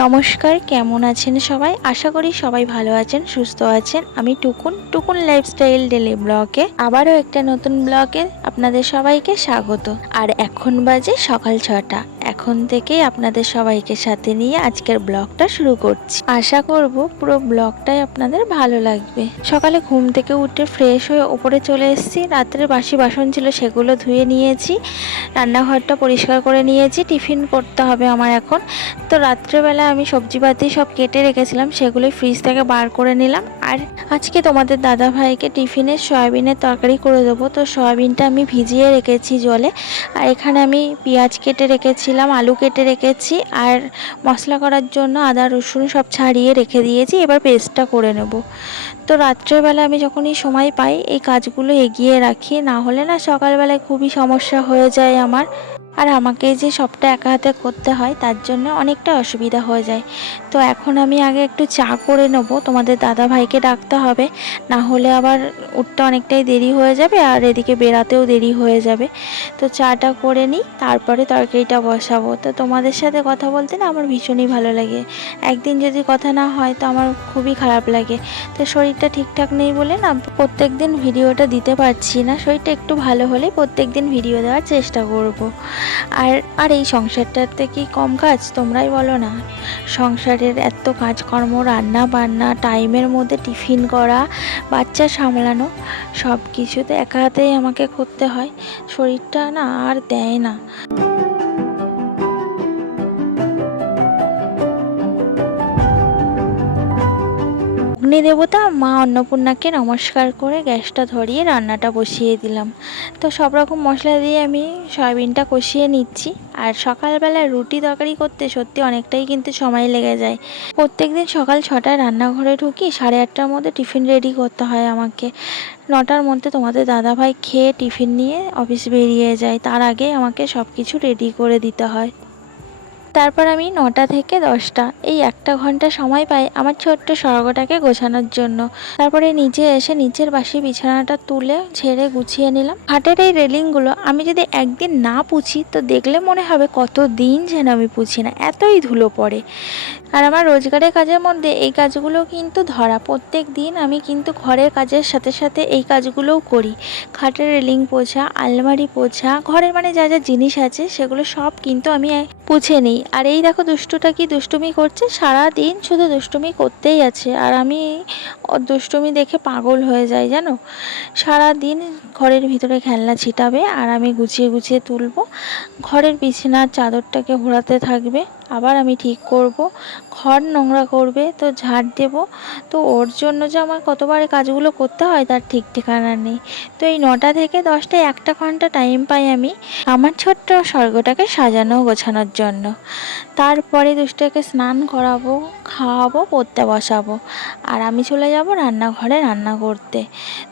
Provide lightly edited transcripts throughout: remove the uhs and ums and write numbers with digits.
নমস্কার, কেমন আছেন সবাই? আশা করি সবাই ভালো আছেন, সুস্থ আছেন। আমি টুকুন লাইফস্টাইল ডেলি ব্লগে আবারও একটা নতুন ব্লগে আপনাদের সবাইকে স্বাগত। আর এখন বাজে সকাল 6টা। এখন থেকেই আপনাদের সবাইকে সাথে নিয়ে আজকের ব্লগটা শুরু করছি। আশা করব পুরো ব্লগটাই আপনাদের ভালো লাগবে। সকালে ঘুম থেকে উঠে ফ্রেশ হয়ে ওপরে চলে এসেছি। রাত্রে বাসি বাসন ছিল, সেগুলো ধুয়ে নিয়েছি। রান্নাঘরটা পরিষ্কার করে নিয়েছি। টিফিন করতে হবে আমার এখন। তো রাত্রেবেলা আমি সবজিপাতি সব কেটে রেখেছিলাম, সেগুলোই ফ্রিজ থেকে বার করে নিলাম। আর আজকে তোমাদের দাদা ভাইকে টিফিনে সয়াবিনের তরকারি করে দেবো। তো সয়াবিনটা আমি ভিজিয়ে রেখেছি জলে। আর এখানে আমি পেঁয়াজ কেটে রেখেছিলাম, আলু কেটে রেখেছি, আর মশলা করার জন্য আদা রসুন সব ছাড়িয়ে রেখে দিয়েছি। এবার পেস্টটা করে নেব। তো রাত্রেবেলা আমি যখনই সময় পাই এই কাজগুলো এগিয়ে রাখি, না হলে না সকালবেলায় খুবই সমস্যা হয়ে যায় আমার। আর আমাকে যে সবটা একা হাতে করতে হয়, তার জন্য অনেকটা অসুবিধা হয়ে যায়। তো এখন আমি আগে একটু চা করে নেব, তোমাদের দাদা ভাইকে ডাকতে হবে, না হলে আবার উঠতে অনেকটাই দেরি হয়ে যাবে আর এদিকে বেরাতেও দেরি হয়ে যাবে। তো চাটা করে নিই, তারপরে তরকারিটা বসাবো। তো তোমাদের সাথে কথা বলতে না আমার ভীষণই ভালো লাগে। একদিন যদি কথা না হয় তো আমার খুবই খারাপ লাগে। তো শরীরটা ঠিকঠাক নেই বলে না প্রত্যেক দিন ভিডিওটা দিতে পারছি না। শরীরটা একটু ভালো হলে প্রত্যেক দিন ভিডিও দেওয়ার চেষ্টা করব। আর আর এই সংসারটাতে কি কম কাজ, তোমরাই বলো না? সংসারের এত কাজকর্ম, রান্না বান্না, টাইমের মধ্যে টিফিন করা, বাচ্চা সামলানো, সব কিছুতে একা হাতেই আমাকে করতে হয়। শরীরটা না আর দেয় না। অগ্নিদেবতা মা অন্নপূর্ণাকে নমস্কার করে গ্যাসটা ধরিয়ে রান্নাটা বসিয়ে দিলাম। তো সব রকম মশলা দিয়ে আমি সয়াবিনটা কষিয়ে নিচ্ছি। আর সকালবেলা রুটি তরকারি করতে সত্যি অনেকটাই কিন্তু সময় লেগে যায়। প্রত্যেকদিন সকাল 6টায় রান্নাঘরে ঢুকি, 8:30টার মধ্যে টিফিন রেডি করতে হয় আমাকে। 9টার মধ্যে তোমাদের দাদাভাই খেয়ে টিফিন নিয়ে অফিস বেরিয়ে যায়, তার আগে আমাকে সব কিছু রেডি করে দিতে হয়। তারপর আমি 9টা থেকে 10টা এই 1 ঘন্টা সময় পাই আমার ছোট্ট স্বর্গটাকে গোছানোর জন্য। তারপরে নিচে এসে নিচের বাসি বিছানাটা তুলে ঝেড়ে গুছিয়ে নিলাম। হাটের এই রেলিংগুলো আমি যদি একদিন না পুছি তো দেখলে মনে হবে কত দিন যেন আমি পুছি না, এতই ধুলো পড়ে। আর আমার রোজগারের কাজের মধ্যে এই কাজগুলো কিন্তু ধরা। প্রত্যেক দিন আমি কিন্তু ঘরের কাজের সাথে সাথে এই কাজগুলোও করি। খাটের রেলিং পোছা, আলমারি পোছা, ঘরের মানে যা যা জিনিস আছে সেগুলো সব কিন্তু আমি পুছে নিই। আর এই দেখো দুষ্টুটা কি দুষ্টুমি করছে, সারা দিন শুধু দুষ্টুমি করতেই আছে। আর আমি ওর দুষ্টুমি দেখে পাগল হয়ে যাই জানো। সারা দিন ঘরের ভিতরে খেলনা ছিটাবে আর আমি গুছিয়ে গুছিয়ে তুলবো। ঘরের বিছানার চাদরটাকে ঘোরাতে থাকবে, আবার আমি ঠিক করব। ঘর নোংরা করবে তো ঝাড় দেব। তো ওর জন্য যে আমার কতবার কাজগুলো করতে হয় তার ঠিক ঠিকানা নেই। তো এই 9টা থেকে 10টায় 1 ঘন্টা টাইম পাই আমি আমার ছোট্ট স্বর্গটাকে সাজানো গোছানোর জন্য। তারপরে দুষ্টুকে স্নান করাবো, খাওয়াবো, পড়তে বসাবো, আর আমি চলে যাব রান্নাঘরে রান্না করতে।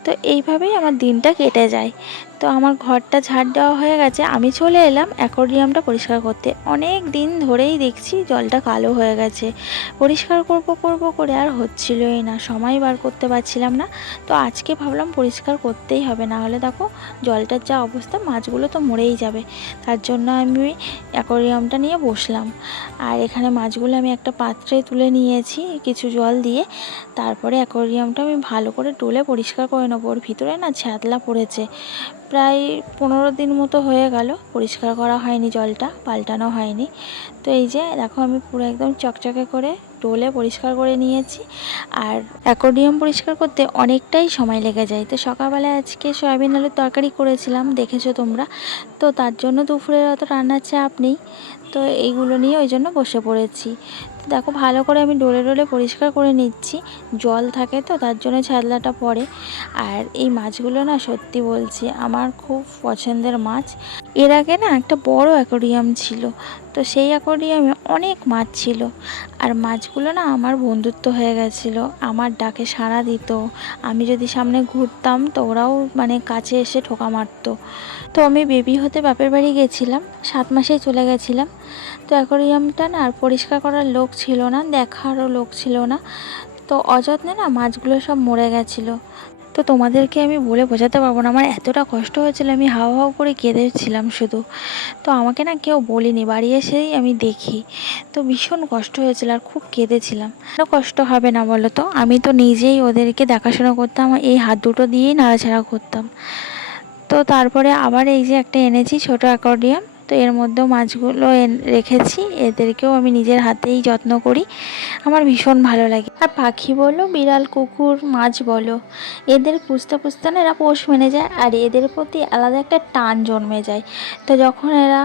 তো এইভাবেই আমার দিনটা কেটে যায়। তো আমার ঘরটা ঝাড় দেওয়া হয়ে গেছে, আমি চলে এলাম অ্যাকোয়ারিয়ামটা পরিষ্কার করতে। অনেক দিন ধরেই দেখছি জলটা কালো হয়ে গেছে। পরিষ্কার করব করে আর হচ্ছিলই না, সময় বার করতে পারছিলাম না। তো আজকে ভাবলাম পরিষ্কার করতেই হবে, না হলে দেখো জলটার যা অবস্থা, মাছগুলো তো মরেই যাবে। তার জন্য আমি অ্যাকোয়ারিয়ামটা নিয়ে বসলাম। আর এখানে মাছগুলো আমি একটা পাত্রে তুলে নিয়েছি কিছু জল দিয়ে। তারপরে অ্যাকোয়ারিয়ামটা আমি ভালো করে ডলে পরিষ্কার করে নেবো। ওর ভিতরে না ছ্যাদলা পড়েছে। প্রায় 15 দিন মতো হয়ে গেল পরিষ্কার করা হয়নি, জলটা পাল্টানো হয়নি। তো এই যে দেখো আমি পুরো একদম চকচকে করে ডলে পরিষ্কার করে নিয়েছি। আর অ্যাকোয়ারিয়াম পরিষ্কার করতে অনেকটাই সময় লেগে যায়। তো সকালবেলায় আজকে সয়াবিন আলুর তরকারি করেছিলাম, দেখেছো তোমরা। তো তার জন্য দুপুরের অত রান্নার চাপ নেই। তো এইগুলো নিয়ে ওই জন্য বসে পড়েছি। তো দেখো ভালো করে আমি ডলে ডলে পরিষ্কার করে নিচ্ছি। জল থাকে তো তার জন্য ছ্যাদলাটা পড়ে। আর এই মাছগুলো না সত্যি বলছি আমার খুব পছন্দের মাছ। এর আগে না একটা বড় অ্যাকোয়ারিয়াম ছিল, তো সেই অ্যাকোয়ারিয়ামে অনেক মাছ ছিল। আর মাছগুলো না আমার বন্ধুত্ব হয়ে গেছিলো, আমার ডাকে সাড়া দিত। আমি যদি সামনে ঘুরতাম তো ওরাও মানে কাছে এসে ঠোকা মারতো। তো আমি বেবি হতে বাপের বাড়ি গেছিলাম, 7 মাসেই চলে গেছিলাম। তো অ্যাকোয়ারিয়ামটা না আর পরিষ্কার করার লোক ছিল না, দেখারও লোক ছিল না। তো অযত্নে না মাছগুলো সব মরে গেছিলো। তো তোমাদেরকে আমি বলে বোঝাতে পারবো না, আমার এতটা কষ্ট হয়েছিল, আমি হাও হাও করে কেঁদেছিলাম শুধু। তো আমাকে না কেউ বলেনি, বাড়ি এসেই আমি দেখি। তো ভীষণ কষ্ট হয়েছিল আর খুব কেঁদেছিলাম। কেন কষ্ট হবে না বলো তো, আমি তো নিজেই ওদেরকে দেখাশোনা করতাম, এই হাত দুটো দিয়েই নাড়াচাড়া করতাম। তো তারপরে আবার এই যে একটা এনেছি ছোট অ্যাকোয়ারিয়াম, তো এর মধ্যেও মাছগুলো রেখেছি, এদেরকেও আমি নিজের হাতেই যত্ন করি, আমার ভীষণ ভালো লাগে। আর পাখি বলো, বিড়াল, কুকুর, মাছ বলো, এদের পুষতে পুষতে না এরা পোষ মেনে যায়, আর এদের প্রতি আলাদা একটা টান জন্মে যায়। তো যখন এরা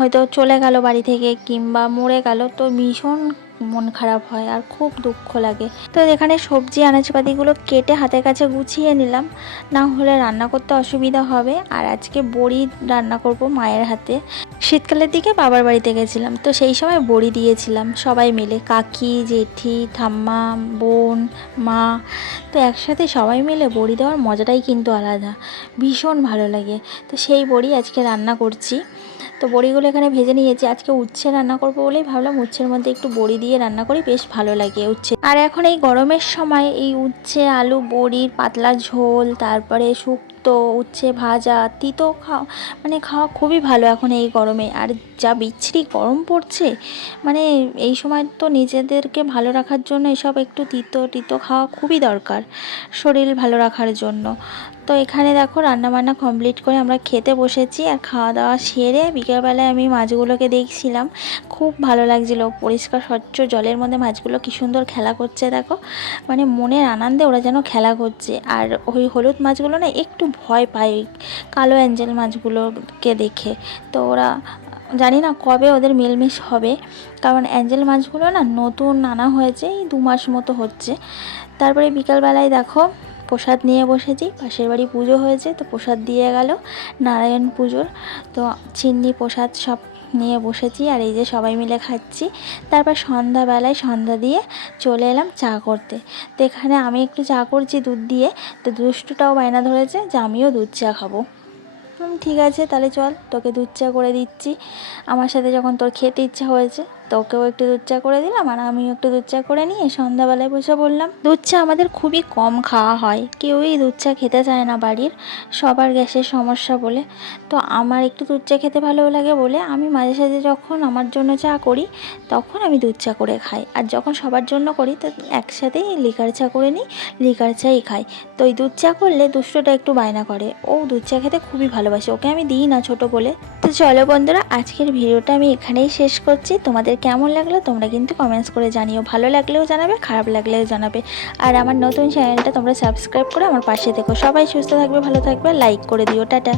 হয়তো চলে গেল বাড়ি থেকে কিংবা মরে গেল, তো ভীষণ মন খারাপ হয় আর খুব দুঃখ লাগে। তো এখানে সবজি আনাজপাতিগুলো কেটে হাতের কাছে গুছিয়ে নিলাম, না হলে রান্না করতে অসুবিধা হবে। আর আজকে বড়ি রান্না করব মায়ের হাতে। শীতকালের দিকে বাবার বাড়িতে গেছিলাম, তো সেই সময় বড়ি দিয়েছিলাম সবাই মিলে, কাকি, জেঠি, ঠাম্মা, বোন, মা। তো একসাথে সবাই মিলে বড়ি দেওয়ার মজাটাই কিন্তু আলাদা, ভীষণ ভালো লাগে। তো সেই বড়ি আজকে রান্না করছি। তো বড়িগুলো এখানে ভেজে নিয়েছি, আজকে উচ্ছে রান্না করবো বলেই ভাবলাম উচ্ছের মধ্যে একটু বড়ি দিয়ে রান্না করি, বেশ ভালো লাগে উচ্ছে। আর এখন এই গরমের সময় এই উচ্ছে, আলু, বড়ির পাতলা ঝোল, তারপরে শুক্তো, উচ্ছে ভাজা, তিতো খাওয়া খুবই ভালো এখন এই গরমে। আর যা বিচ্ছিরি গরম পড়ছে, মানে এই সময় তো নিজেদেরকে ভালো রাখার জন্য এসব একটু তিতো তিতো খাওয়া খুবই দরকার শরীর ভালো রাখার জন্য। তো এখানে দেখো রান্নাবান্না কমপ্লিট করে আমরা খেতে বসেছি, আর খাওয়া দাওয়া সেরে বিকেলবেলায় আমি মাছগুলোকে দেখছিলাম, খুব ভালো লাগছিলো। পরিষ্কার স্বচ্ছ জলের মধ্যে মাছগুলো কী সুন্দর খেলা করছে দেখো, মানে মনের আনন্দে ওরা যেন খেলা করছে। আর ওই হলুদ মাছগুলো না একটু ভয় পায় কালো অ্যাঞ্জেল মাছগুলোকে দেখে। তো ওরা জানি না কবে ওদের মিলমিশ হবে, কারণ অ্যাঞ্জেল মাছগুলো না নতুন আনা হয়েছে, এই 2 মাস মতো হচ্ছে। তারপরে বিকালবেলায় দেখো প্রসাদ নিয়ে বসেছি, পাশের বাড়ি পুজো হয়েছে, তো প্রসাদ দিয়ে গেল নারায়ণ পুজোর। তো চিন্নি প্রসাদ সব নিয়ে বসেছি, আর এই যে সবাই মিলে খাচ্ছি। তারপর সন্ধ্যাবেলায় সন্ধ্যা দিয়ে চলে এলাম চা করতে। তো এখানে আমি একটু চা করছি দুধ দিয়ে, তো দুষ্টুটাও বায়না ধরেছে যে আমিও দুধ চা খাবো। ঠিক আছে তাহলে চল, তোকে দুধ চা করে দিচ্ছি। আমার সাথে যখন তোর খেতে ইচ্ছা হয়েছে, তোকেও একটু দুধ চা করে দিলাম, আর আমিও একটু দুধ চা করে নিয়ে সন্ধ্যাবেলায় বসে বললাম। দুধ চা আমাদের খুবই কম খাওয়া হয়, কেউই দুধ চা খেতে চায় না বাড়ির, সবার গ্যাসের সমস্যা বলে। তো আমার একটু দুধ চা খেতে ভালো লাগে বলে আমি মাঝে সাঝে যখন আমার জন্য চা করি, তখন আমি দুধ চা করে খাই। আর যখন সবার জন্য করি, তো একসাথেই লিকার চা করে নিই, লিকার চাই খাই। তো ওই দুধ চা করলে দুষ্টটা একটু বায়না করে, ও দুধ চা খেতে খুবই ভালোবাসে, ওকে আমি দিই না ছোটো বলে। তো চলো বন্ধুরা, আজকের ভিডিওটা আমি এখানেই শেষ করছি। তোমাদের কেমন লাগলো তোমরা কিন্তু কমেন্টস করে জানিও, ভালো লাগলেও জানাবে, খারাপ লাগলেও জানাবে। আর আমার নতুন চ্যানেলটা তোমরা সাবস্ক্রাইব করে আমার পাশে থেকো। সবাই সুস্থ থাকবে, ভালো থাকবে, লাইক করে দিও। টাটা।